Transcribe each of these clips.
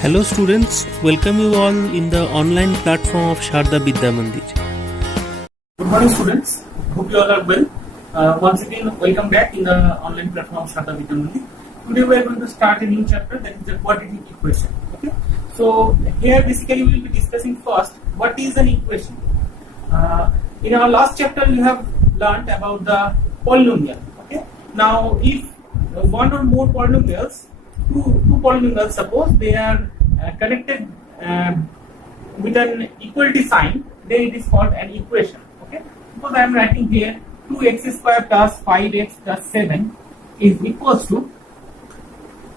Hello students, welcome you all in the online platform of Sharda Vidya Mandir. Good morning students, hope you all are well. Once again welcome back in the online platform of Sharda Vidya Mandir. Today we are going to start a new chapter, that is the quadratic equation. Okay, so here basically we will be discussing first what is an equation. In our last chapter we have learnt about the polynomial. Okay, now if one or more polynomials, two polynomials, suppose they are connected with an equality sign, then it is called an equation. Okay, suppose I am writing here 2x square plus 5x plus 7 is equals to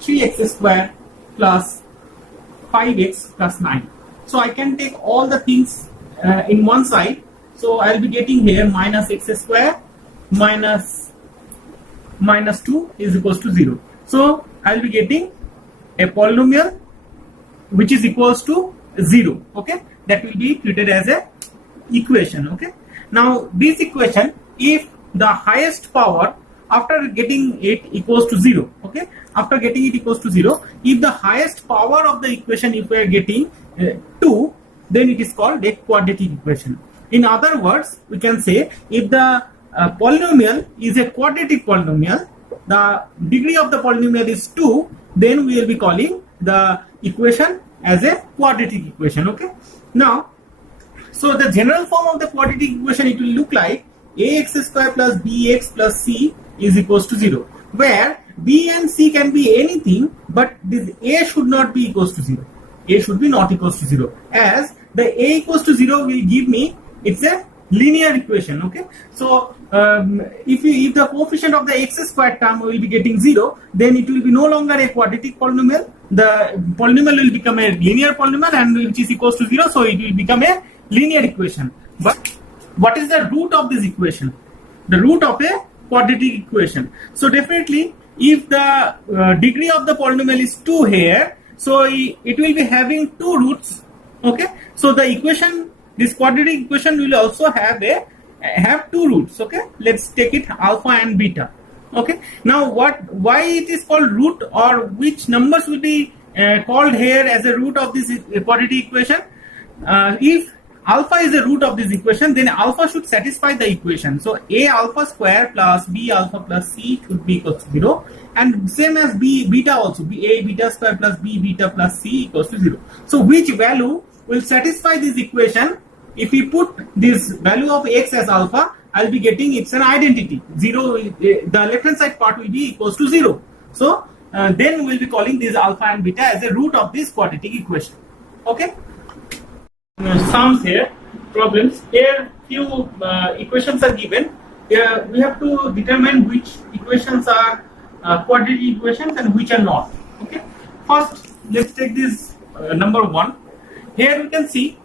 3x square plus 5x plus 9. So I can take all the things in one side. So I will be getting here minus x square minus 2 is equals to 0. So I will be getting a polynomial which is equals to 0. Okay, that will be treated as a equation. Okay, now this equation, if the highest power after getting it equals to 0, okay, after getting it equals to 0, if the highest power of the equation, if we are getting 2, then it is called a quadratic equation. In other words, we can say if the polynomial is a quadratic polynomial, the degree of the polynomial is 2, then we will be calling the equation as a quadratic equation. Okay, now so the general form of the quadratic equation, it will look like ax square plus bx plus c is equals to 0, where b and c can be anything, but this a should not be equals to 0. A should be not equals to 0, as the a equals to 0 will give me, it's a linear equation. Okay, so if the coefficient of the x squared term will be getting 0, then it will be no longer a quadratic polynomial. The polynomial will become a linear polynomial, and which is equals to 0, so it will become a linear equation. But what is the root of this equation? The root of a quadratic equation. So definitely, if the degree of the polynomial is 2 here, so it will be having 2 roots. Okay, so the equation, this quadratic equation will also have 2 roots. Okay, let's take it alpha and beta. Okay, now why it is called root, or which numbers will be called here as a root of this quadratic equation? If alpha is the root of this equation, then alpha should satisfy the equation. So a alpha square plus b alpha plus c should be equals to 0, and same as b beta also, a beta square plus b beta plus c equals to 0. So which value will satisfy this equation? If we put this value of x as alpha, I'll be getting, it's an identity. 0, the left hand side part will be equals to 0. So then we'll be calling this alpha and beta as a root of this quadratic equation. Okay. Sums here, problems. Here few equations are given. Here we have to determine which equations are quadratic equations and which are not. Okay. First, let's take this number 1. Here we can see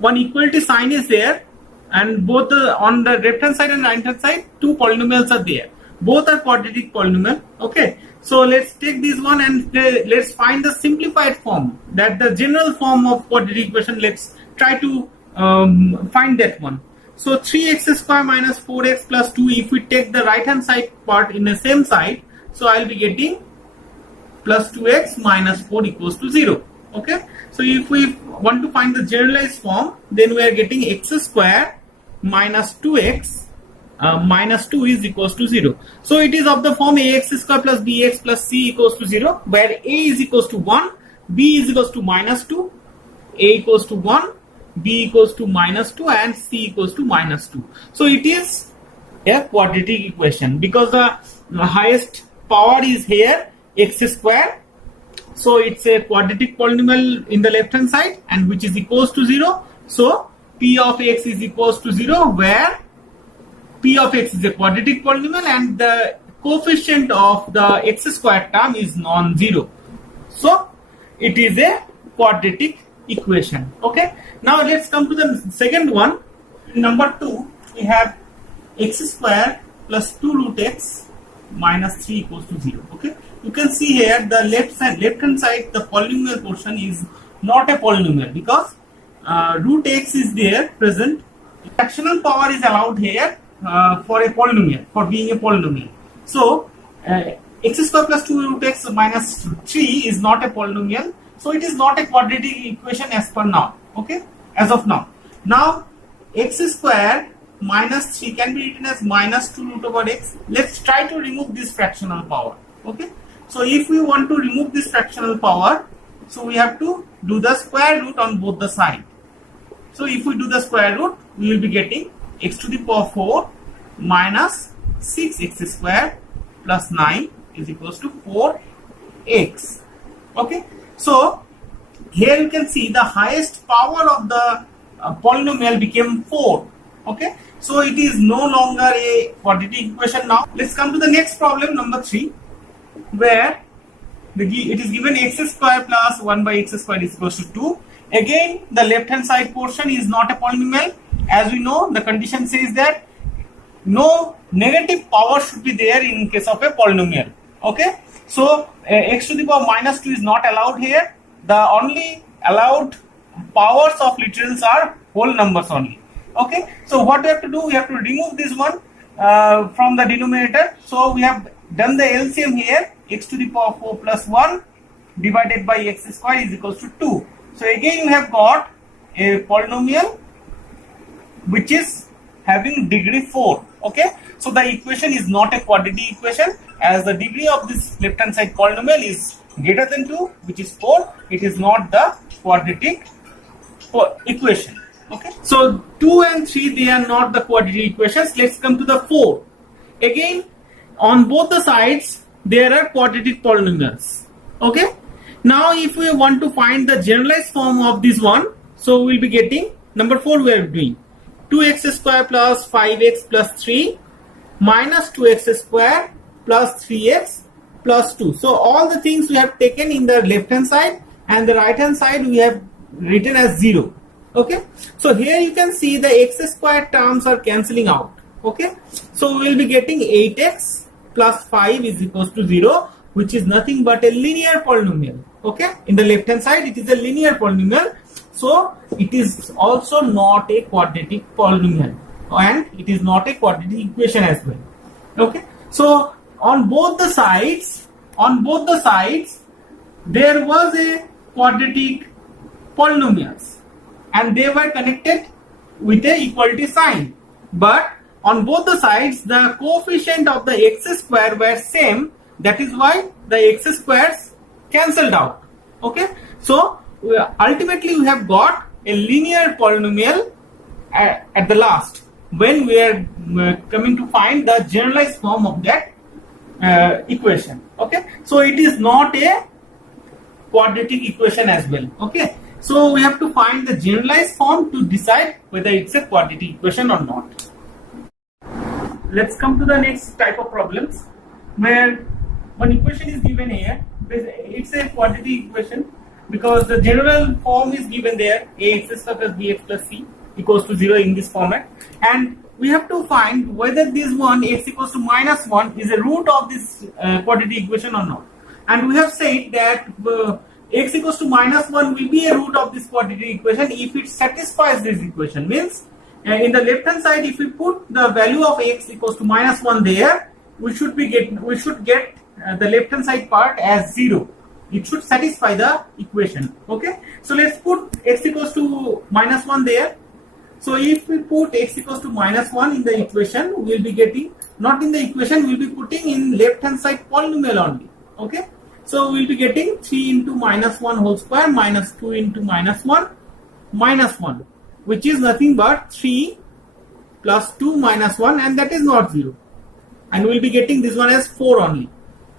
one equality sign is there, and both on the left hand side and right hand side, 2 polynomials are there. Both are quadratic polynomial. Okay, so let's take this one and let's find the simplified form, that the general form of quadratic equation. Let's try to find that one. So 3x square minus 4x plus 2, if we take the right hand side part in the same side, so I'll be getting plus 2x minus 4 equals to 0. Okay, so if we want to find the generalized form, then we are getting x square minus 2x minus 2 is equals to 0. So it is of the form ax square plus bx plus c equals to 0, where a is equals to 1, b is equals to minus 2, a equals to 1, b equals to minus 2, and c equals to minus 2. So it is a quadratic equation because the highest power is here x square. So it's a quadratic polynomial in the left hand side, and which is equals to 0. So p of x is equals to 0, where p of x is a quadratic polynomial and the coefficient of the x squared term is non-zero. So it is a quadratic equation. Okay, now let's come to the second one. In number 2, we have x square plus 2 root x minus 3 equals to 0. Okay, you can see here the left hand side, the polynomial portion is not a polynomial because root x is there present. Fractional power is allowed here for a polynomial, for being a polynomial. So x square plus 2 root x minus 3 is not a polynomial, So it is not a quadratic equation as per now. Okay, as of now. Now x square minus 3 can be written as minus 2 root over x. Let's try to remove this fractional power. Okay, so if we want to remove this fractional power, so we have to do the square root on both the sides. So if we do the square root, we will be getting x to the power 4 minus 6x square plus 9 is equals to 4x. Okay, so here you can see the highest power of the polynomial became 4. Okay, so it is no longer a quadratic equation now. Let's come to the next problem, number 3, where it is given x square plus 1 by x square is equals to 2. Again, the left hand side portion is not a polynomial. As we know, the condition says that no negative power should be there in case of a polynomial. Okay, so x to the power minus 2 is not allowed here. The only allowed powers of literals are whole numbers only. Okay, so what we have to do, we have to remove this one from the denominator. So we have done the LCM here, x to the power 4 plus 1 divided by x square is equals to 2. So again you have got a polynomial which is having degree 4. Okay, so the equation is not a quadratic equation, as the degree of this left hand side polynomial is greater than 2, which is 4. It is not the quadratic equation. Okay, so 2 and 3, they are not the quadratic equations. Let's come to the 4. Again, on both the sides there are quadratic polynomials. Okay, now if we want to find the generalized form of this one, so we'll be getting number 4 we are doing 2x square plus 5x plus 3 minus 2x square plus 3x plus 2. So all the things we have taken in the left hand side, and the right hand side we have written as 0. Okay, so here you can see the x square terms are cancelling out. Okay, so we will be getting 8x plus 5 is equals to 0, which is nothing but a linear polynomial. Okay, in the left hand side it is a linear polynomial, so it is also not a quadratic polynomial, and it is not a quadratic equation as well. Okay, so on both the sides there was a quadratic polynomials, and they were connected with a equality sign, but on both the sides the coefficient of the x square were same. That is why the x squares cancelled out. Okay, so ultimately we have got a linear polynomial at the last, when we are coming to find the generalized form of that equation. Okay, so it is not a quadratic equation as well. Okay, so we have to find the generalized form to decide whether it's a quadratic equation or not. Let's come to the next type of problems, where one equation is given here. It's a quadratic equation because the general form is given there, ax square plus bx plus c equals to 0 in this format, and we have to find whether this one x equals to minus 1 is a root of this quadratic equation or not. And we have said that x equals to minus 1 will be a root of this quadratic equation if it satisfies this equation. Means in the left hand side, if we put the value of x equals to minus 1 there, we should get the left hand side part as 0. It should satisfy the equation. Okay, so let's put x equals to minus 1 there. So if we put x equals to minus 1 in the equation, we will be getting, not in the equation, we will be putting in left hand side polynomial only. Okay, so we will be getting 3 into minus 1 whole square minus 2 into minus 1, which is nothing but 3 plus 2 minus 1, and that is not 0. And we will be getting this one as 4 only.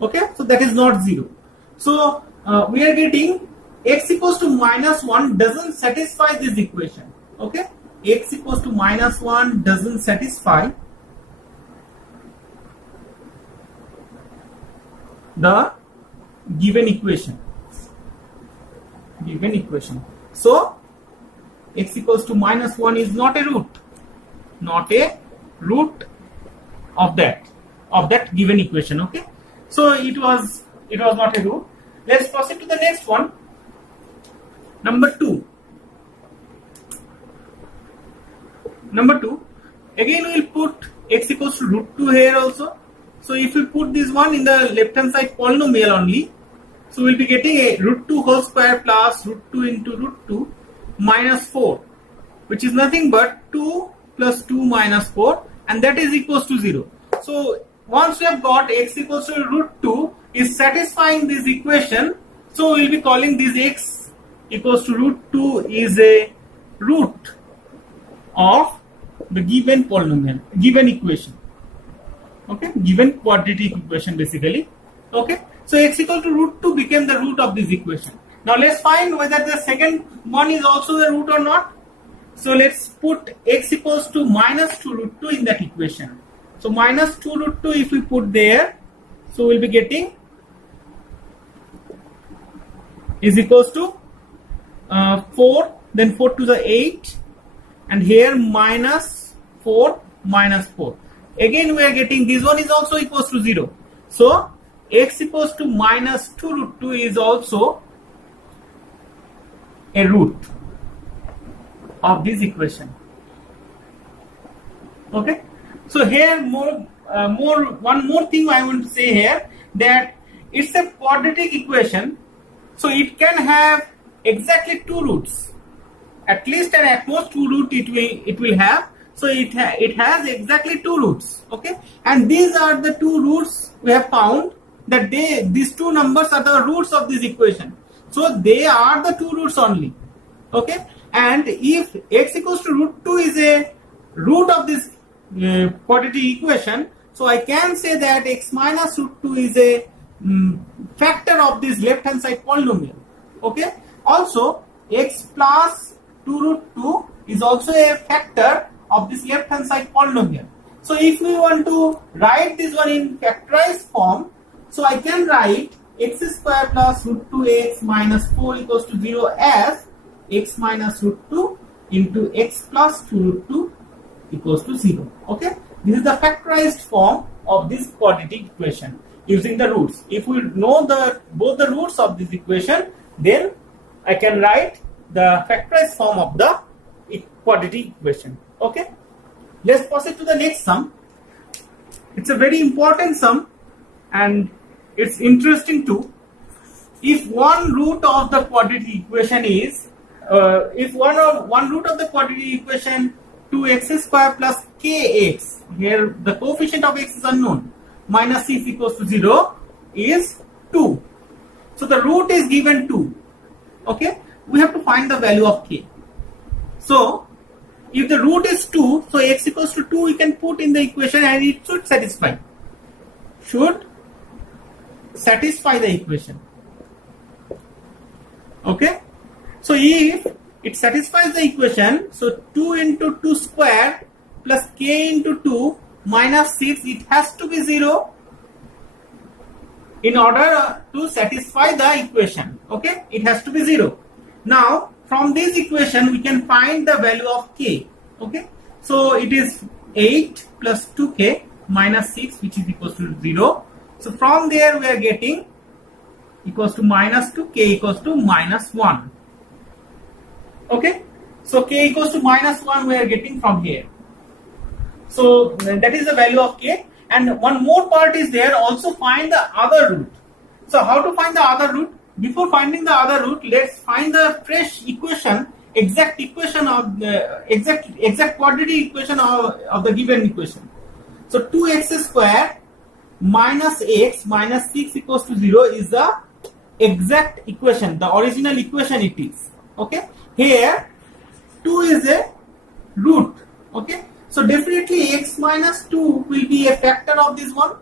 Okay, so that is not 0. So we are getting x equals to minus 1 doesn't satisfy this equation. Okay, x equals to minus 1 doesn't satisfy the given equation. So x equals to minus 1 is not a root of that given equation. Okay, so it was not a root. Let's proceed to the next one, number 2. Again we will put x equals to root 2 here also. So if we put this one in the left hand side polynomial only, So we'll be getting a root 2 whole square plus root 2 into root 2 minus 4, which is nothing but 2 plus 2 minus 4, and that is equals to 0. So once we have got x equals to root 2 is satisfying this equation, so we'll be calling this x equals to root 2 is a root of the given polynomial, given equation. Okay, given quadratic equation basically. Okay, so x equal to root 2 became the root of this equation. Now let's find whether the second one is also the root or not. So let's put x equals to minus 2 root 2 in that equation. So minus 2 root 2 if we put there, so we'll be getting is equals to 4, then 4 to the 8, and here minus 4 minus 4. Again we are getting this one is also equals to 0. So x equals to minus 2 root 2 is also a root of this equation. Okay, so here one more thing I want to say here, that it's a quadratic equation, so it can have exactly two roots, at least and at most two roots it will have. So it has exactly two roots. Okay, and these are the two roots we have found, that these two numbers are the roots of this equation. So they are the two roots only. Okay, and if x equals to root 2 is a root of this quadratic equation, so I can say that x minus root 2 is a factor of this left hand side polynomial. Okay, also x plus 2 root 2 is also a factor of this left hand side polynomial. So if we want to write this one in factorized form, so I can write x square plus root 2x minus 4 equals to 0 as x minus root 2 into x plus 2 root 2 equals to 0. Okay, this is the factorized form of this quadratic equation using the roots. If we know both the roots of this equation, then I can write the factorized form of the quadratic equation. Okay, let's proceed to the next sum. It's a very important sum and it's interesting too. If one root of the quadratic equation is if one root of the quadratic equation 2x square plus kx, here the coefficient of x is unknown, minus 6 equals to 0 is 2. So the root is given 2. Okay, we have to find the value of k. So if the root is 2, so x equals to 2 we can put in the equation and it should satisfy the equation. Okay, so if it satisfies the equation, so 2 into 2 square plus k into 2 minus 6, it has to be 0 in order to satisfy the equation. Okay, it has to be 0. Now from this equation we can find the value of k. Okay, so it is 8 plus 2k minus 6, which is equals to 0. So from there we are getting equals to minus 2, k equals to minus 1. Okay, so k equals to minus 1 we are getting from here. So that is the value of k. And one more part is there, also find the other root. So how to find the other root? Before finding the other root, let's find the fresh equation, exact equation of the exact quadratic equation of the given equation. So 2x square minus x minus 6 equals to 0 is the exact equation, the original equation it is. Okay, here 2 is a root. Okay, so definitely x minus 2 will be a factor of this one.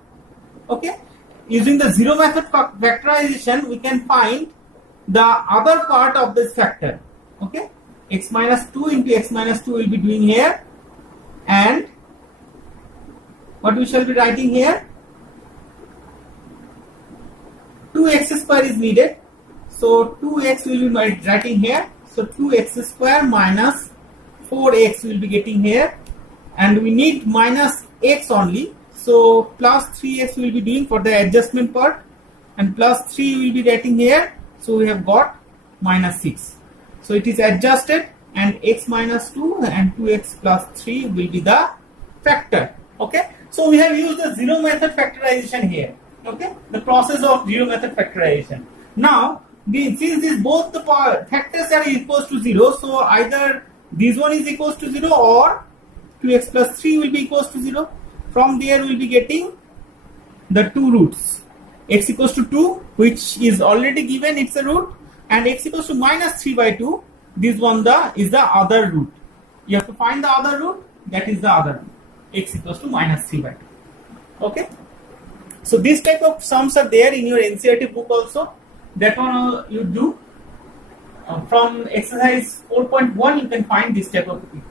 Okay, using the zero method factorization we can find the other part of this factor. Okay, x minus 2 into x minus 2 will be doing here, and what we shall be writing here, 2x square is needed, so 2x will be writing here, so 2x square minus 4x will be getting here, and we need minus x only, so plus 3x will be doing for the adjustment part, and plus 3 will be writing here, so we have got minus 6. So it is adjusted, and x minus 2 and 2x plus 3 will be the factor. Okay, so we have used the zero method factorization here. Okay, the process of zero method factorization. Now, since these both the factors are equals to 0, so either this one is equals to 0 or 2x plus 3 will be equals to 0. From there we will be getting the two roots. X equals to 2, which is already given, it's a root, and x equals to minus 3 by 2, this one is the other root. You have to find the other root, that is the other root. X equals to minus 3 by 2. Okay? So this type of sums are there in your NCERT book also. That one you do. From exercise 4.1 you can find this type of problem.